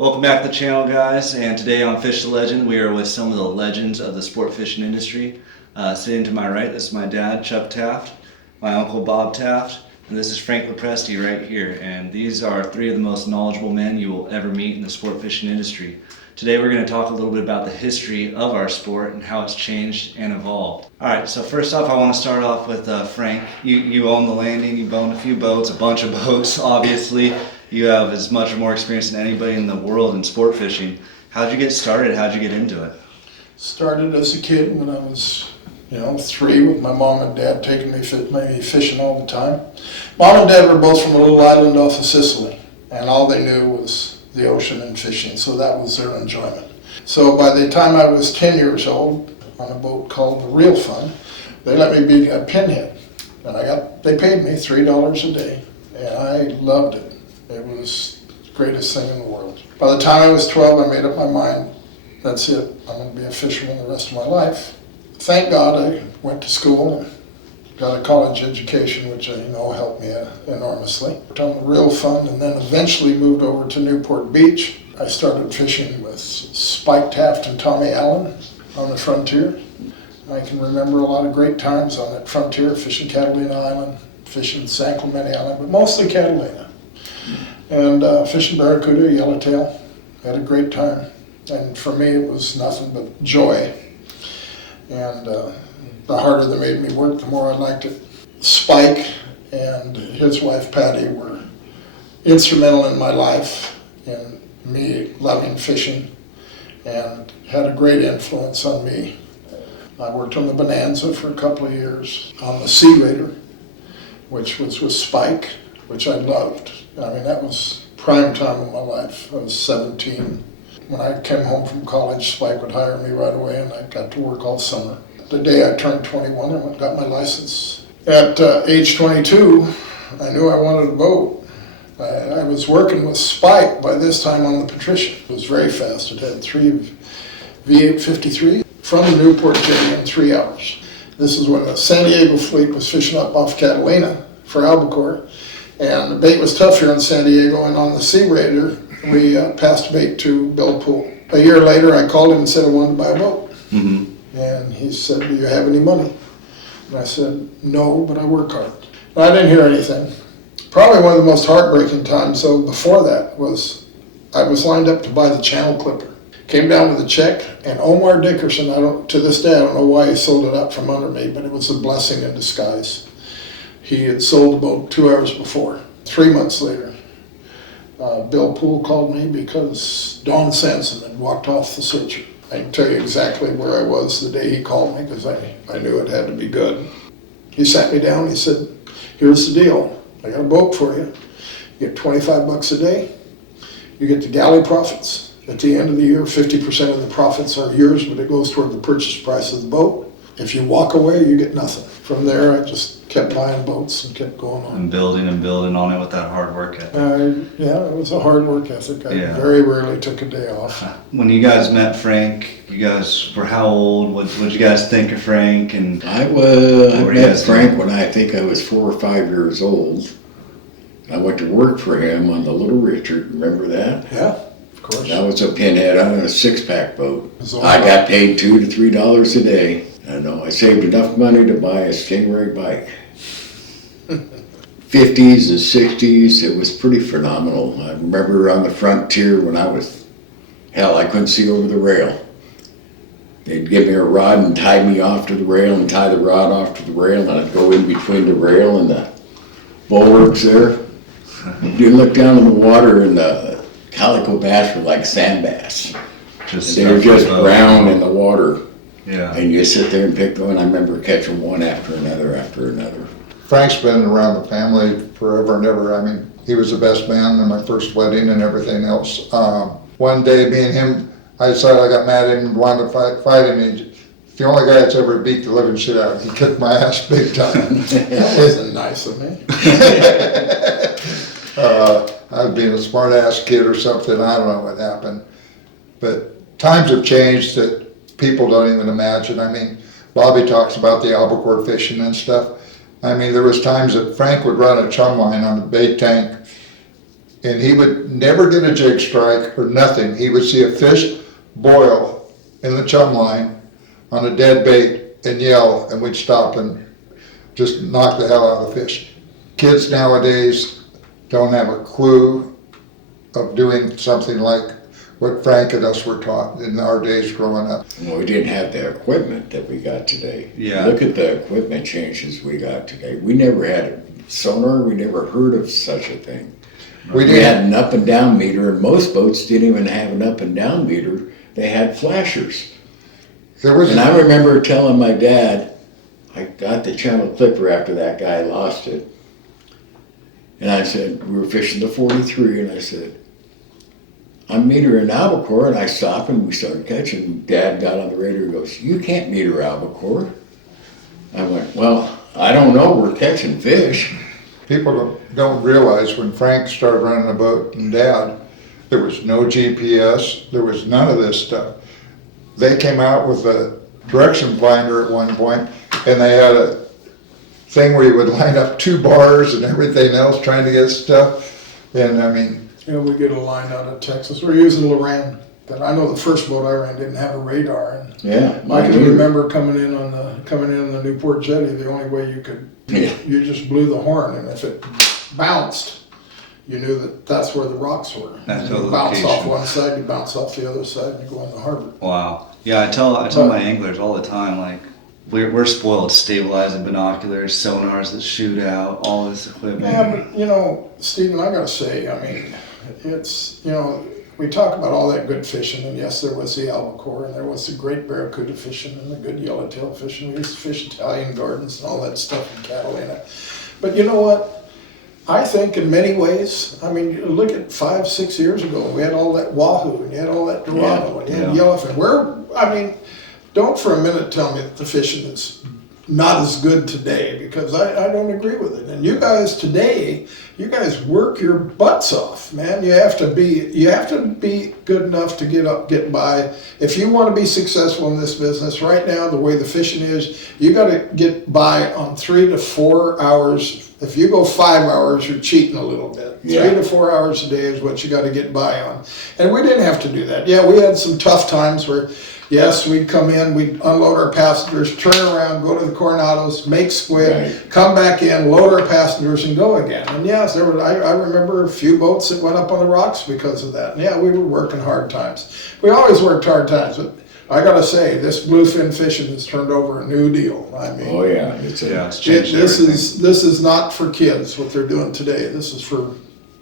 Welcome back to the channel, guys, and today on Fish the Legend we are with some of the legends of the sport fishing industry. Sitting to my right, this is my dad, Chuck Taft, my uncle Bob Taft, and this is Frank Lopresti right here. And these are three of the most knowledgeable men you will ever meet in the sport fishing industry. Today we're going to talk a little bit about the history of our sport and how it's changed and evolved. Alright, so first off I want to start off with Frank. You own the landing, you've owned a few boats, a bunch of boats obviously. You have as much or more experience than anybody in the world in sport fishing. How'd you get started? How'd you get into it? Started as a kid when I was, 3, with my mom and dad taking me fishing all the time. Mom and dad were both from a little island off of Sicily, and all they knew was the ocean and fishing, so that was their enjoyment. So by the time I was 10 years old, on a boat called the Bluefin, they let me be a pinhead, and they paid me $3 a day, and I loved it. It was the greatest thing in the world. By the time I was 12, I made up my mind, that's it, I'm going to be a fisherman the rest of my life. Thank God I went to school and got a college education, which I know helped me enormously. Worked on the real fun, and then eventually moved over to Newport Beach. I started fishing with Spike Taft and Tommy Allen on the frontier. I can remember a lot of great times on that frontier, fishing Catalina Island, fishing San Clemente Island, but mostly Catalina. And fishing barracuda, yellowtail, had a great time. And for me it was nothing but joy. And the harder they made me work, the more I liked it. Spike and his wife Patty were instrumental in my life, in me loving fishing, and had a great influence on me. I worked on the Bonanza for a couple of years, on the Sea Raider, which was with Spike, which I loved. I mean, that was prime time of my life. I was 17. When I came home from college, Spike would hire me right away, and I got to work all summer. The day I turned 21, I went and got my license. At age 22, I knew I wanted a boat. I was working with Spike by this time on the Patricia. It was very fast. It had 3 V8 53 from the Newport jetty in 3 hours. This is when the San Diego fleet was fishing up off Catalina for albacore. And the bait was tough here in San Diego, and on the Sea Raider, we passed bait to Bill Poole. A year later, I called him and said I wanted to buy a boat. Mm-hmm. And he said, do you have any money? And I said, no, but I work hard. And I didn't hear anything. Probably one of the most heartbreaking times, so before that, was I was lined up to buy the channel clipper. Came down with a check, and Omar Dickerson, to this day, I don't know why he sold it out from under me, but it was a blessing in disguise. He had sold the boat 2 hours before. 3 months later, Bill Poole called me because Don Sanson had walked off the searcher. I can tell you exactly where I was the day he called me because I knew it had to be good. He sat me down, he said, here's the deal. I got a boat for you. You get $25 a day. You get the galley profits. At the end of the year, 50% of the profits are yours, but it goes toward the purchase price of the boat. If you walk away, you get nothing. From there, I just kept buying boats and kept going on. And building on it with that hard work ethic. Yeah, it was a hard work ethic. I very rarely took a day off. When you guys met Frank, you guys were how old? What did you guys think of Frank? And I met Frank when I think I was 4 or 5 years old. I went to work for him on the Little Richard. Remember that? Yeah, of course. That was a pinhead on a 6-pack boat. I got paid $2 to $3 a day. I know, I saved enough money to buy a Stingray bike. 50s and 60s, it was pretty phenomenal. I remember on the frontier when I couldn't see over the rail. They'd give me a rod and tie me off to the rail and tie the rod off to the rail, and I'd go in between the rail and the bulwarks there. You look down in the water and the calico bass were like sand bass. They were just brown in the water. Yeah. And you sit there and pick one. I remember catching one after another after another. Frank's been around the family forever and ever. I mean, he was the best man in my first wedding and everything else. One day, me and him, I decided I got mad at him and wanted to fight him. He's the only guy that's ever beat the living shit out of him. He kicked my ass big time. That wasn't nice of me. I was being a smart ass kid or something. I don't know what happened. But times have changed that people don't even imagine. I mean, Bobby talks about the albacore fishing and stuff. I mean, there was times that Frank would run a chum line on a bait tank and he would never get a jig strike or nothing. He would see a fish boil in the chum line on a dead bait and yell, and we'd stop and just knock the hell out of the fish. Kids nowadays don't have a clue of doing something like what Frank and us were taught in our days growing up. Well, we didn't have the equipment that we got today. Yeah. Look at the equipment changes we got today. We never had sonar. We never heard of such a thing. We had an up and down meter, and most boats didn't even have an up and down meter. They had flashers. And I remember telling my dad, I got the channel clipper after that guy lost it. And I said, we were fishing the 43, and I said, I'm metering albacore, and I stopped and we started catching. Dad got on the radio and goes, you can't meter albacore. I went, well, I don't know, we're catching fish. People don't realize when Frank started running a boat and Dad, there was no GPS, there was none of this stuff. They came out with a direction finder at one point, and they had a thing where you would line up 2 bars and everything else trying to get stuff. And I mean, You know, we get a line out of Texas. We're using Loran. But I know the first boat I ran didn't have a radar. And Yeah. I can remember coming in on the Newport Jetty. The only way you could, you just blew the horn, and if it bounced, you knew that that's where the rocks were. That's You the bounce location. off one side, you bounce off the other side, and you go in the harbor. Wow. Yeah, I tell my anglers all the time, like, we're spoiled stabilizing binoculars, sonars that shoot out, all this equipment. Yeah, but you know, Stephen, I gotta say, I mean, it's, you know, we talk about all that good fishing, and yes, there was the albacore, and there was the great barracuda fishing, and the good yellowtail fishing. We used to fish Italian gardens and all that stuff in Catalina. But you know what? I think in many ways, I mean, you look at 5-6 years ago, we had all that wahoo, and you had all that dorado, and you had yellowfin. I mean, don't for a minute tell me that the fishing is not as good today, because I don't agree with it. And you guys today, you guys work your butts off, man. You have to be good enough to get by. If you want to be successful in this business right now, the way the fishing is, you got to get by on 3 to 4 hours. If you go 5 hours, you're cheating a little bit. Yeah. 3 to 4 hours a day is what you got to get by on. And we didn't have to do that. Yeah, we had some tough times where, yes, we'd come in, we'd unload our passengers, turn around, go to the Coronados, make squid, Right. come back in, load our passengers, and go again. And yes, I remember a few boats that went up on the rocks because of that. And yeah, we were working hard times. We always worked hard times, but I gotta say, this bluefin fishing has turned over a new deal. I mean, Oh yeah, It's changed this everything. is not for kids, what they're doing today. This is for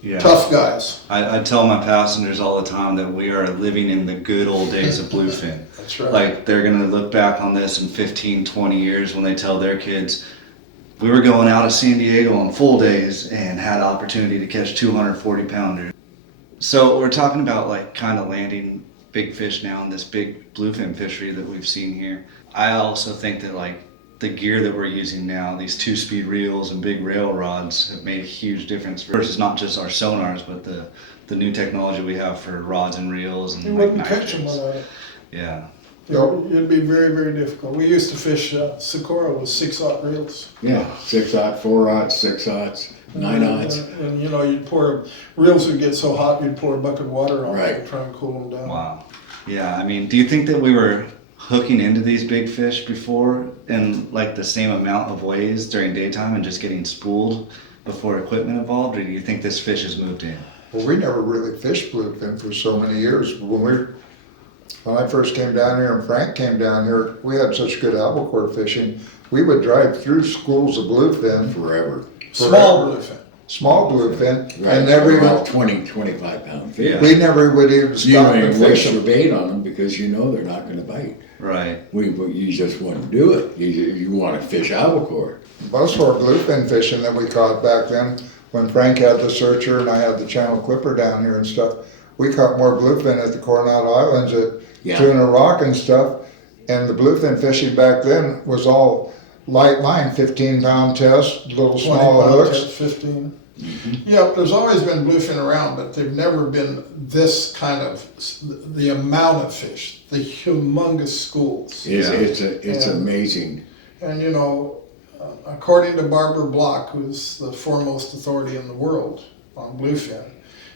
Yeah. tough guys. I tell my passengers all the time that we are living in the good old days of bluefin. That's right. Like, they're going to look back on this in 15, 20 years when they tell their kids, we were going out of San Diego on full days and had the opportunity to catch 240 pounders. So we're talking about, like, kind of landing big fish now in this big bluefin fishery that we've seen here. I also think that, like, the gear that we're using now, these 2-speed reels and big rail rods, have made a huge difference versus not just our sonars, but the new technology we have for rods and reels and You like wouldn't catch them nitrates. without it. Yeah. It'd be very, very difficult. We used to fish Socorro with 6/0 reels. Yeah, 6/0, 4/0, 6/0, 9/0. And you know, reels would get so hot, you'd pour a bucket of water on Right. them to try and cool them down. Wow. Yeah, I mean, do you think that we were hooking into these big fish before in like the same amount of ways during daytime and just getting spooled before equipment evolved, or do you think this fish has moved in? well, we never really fished bluefin for so many years. When I first came down here and Frank came down here, we had such good albacore fishing. We would drive through schools of bluefin, Forever. Small bluefin. small bluefin, Right. and never about even, 20, 25 pound fish. Yeah. we never would even You stop don't and even fish waste them. your bait on them because you know they're not going to bite. Right. You just wouldn't do it. You want to fish albacore. Most of our bluefin fishing that we caught back then, when Frank had the searcher and I had the channel clipper down here and stuff, we caught more bluefin at the Coronado Islands at Yeah. Tuna Rock and stuff. And the bluefin fishing back then was all light line, 15-pound test, little small 20 hooks. pound, 15. Yeah, there's always been bluefin around, but they've never been this kind of, the amount of fish, the humongous schools. It's And- amazing. And you know, according to Barbara Block, who's the foremost authority in the world on bluefin,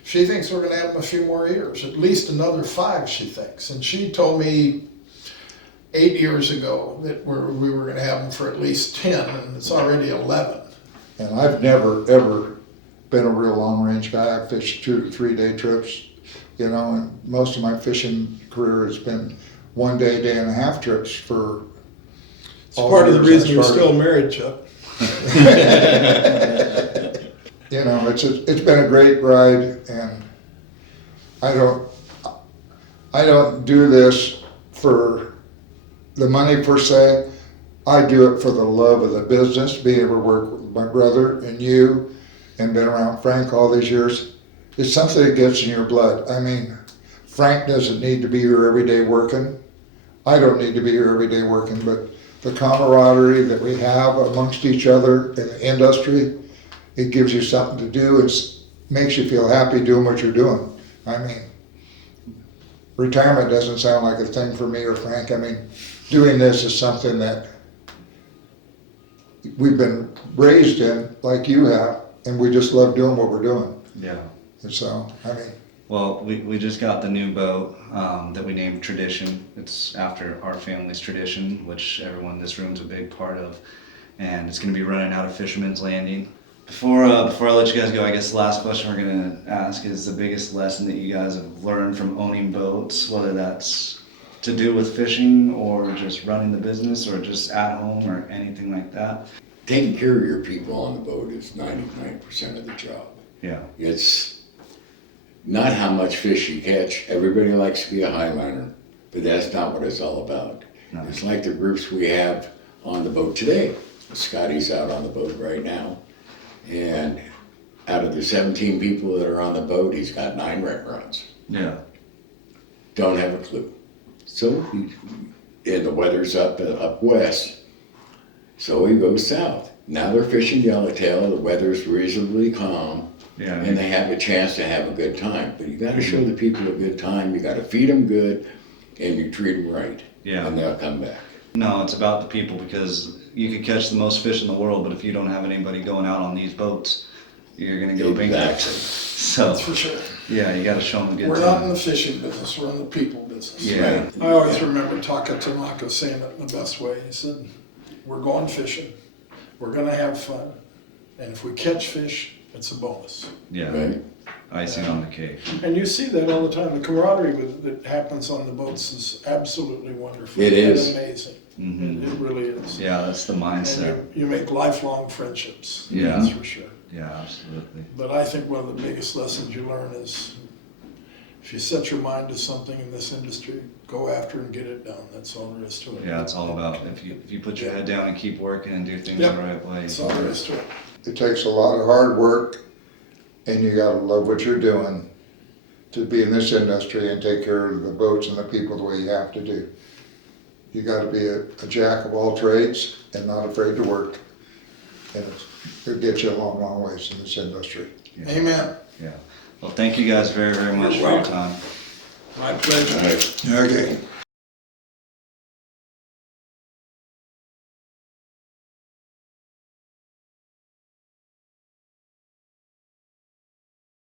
She thinks we're gonna have them a few more years, at least another 5, she thinks. And she told me 8 years ago that we were gonna have them for at least 10, and it's already 11. And I've never, ever been a real long-range guy. I've fished 2 to 3 day trips, you know, and most of my fishing career has been 1 day, day and a half trips for It's part of the reason you're still married, Chuck. You know, it's been a great ride, and I don't do this for the money per se. I do it for the love of the business, being able to work with my brother and you, and been around Frank all these years. It's something that gets in your blood. I mean, Frank doesn't need to be here every day working. I don't need to be here every day working, but the camaraderie that we have amongst each other in the industry, it gives you something to do. It makes you feel happy doing what you're doing. I mean, retirement doesn't sound like a thing for me or Frank. I mean, doing this is something that we've been raised in, like you have, and we just love doing what we're doing. Yeah. And so, I mean, Well, we just got the new boat that we named Tradition. It's after our family's tradition, which everyone in this room is a big part of. And it's going to be running out of Fisherman's Landing. Before I let you guys go, I guess the last question we're going to ask is the biggest lesson that you guys have learned from owning boats, whether that's to do with fishing or just running the business or just at home or anything like that. Taking care of your people on the boat is 99% of the job. Yeah. It's not how much fish you catch. Everybody likes to be a highliner, but that's not what it's all about. No. It's like the groups we have on the boat today. Scotty's out on the boat right now, and out of the 17 people that are on the boat, he's got 9 rent runs. Yeah. Don't have a clue. So, and the weather's up west, so he goes south. Now they're fishing yellowtail, the weather's reasonably calm, Yeah. and they have a chance to have a good time. But you gotta show the people a good time, you gotta feed them good, and you treat them right. Yeah. And they'll come back. No, it's about the people, because you could catch the most fish in the world, but if you don't have anybody going out on these boats, you're gonna go bankrupt. So, That's for sure. yeah, you gotta show them a good We're time. not in the fishing business, we're in the people business. Yeah. I always remember Taka Tanaka saying it in the best way. He said, we're going fishing, we're gonna have fun, and if we catch fish, it's a bonus. Yeah. Right? Icing on the cake. And you see that all the time. The camaraderie that happens on the boats is absolutely wonderful. It is. And amazing. Mhm. It really is. Yeah, that's the mindset. And you make lifelong friendships. Yeah. That's for sure. Yeah, absolutely. But I think one of the biggest lessons you learn is if you set your mind to something in this industry, go after and get it done. That's all there is to it. Yeah, it's all about if you put your head down and keep working and do things Yep. the right way. That's all there is to it. it takes a lot of hard work, and you gotta love what you're doing to be in this industry and take care of the boats and the people the way you have to do. You gotta be a jack of all trades and not afraid to work. And it'll get you a long, long ways in this industry. Yeah. Amen. Yeah. Well, thank you guys very, very much You're for your welcome. time. My pleasure. All right. Okay.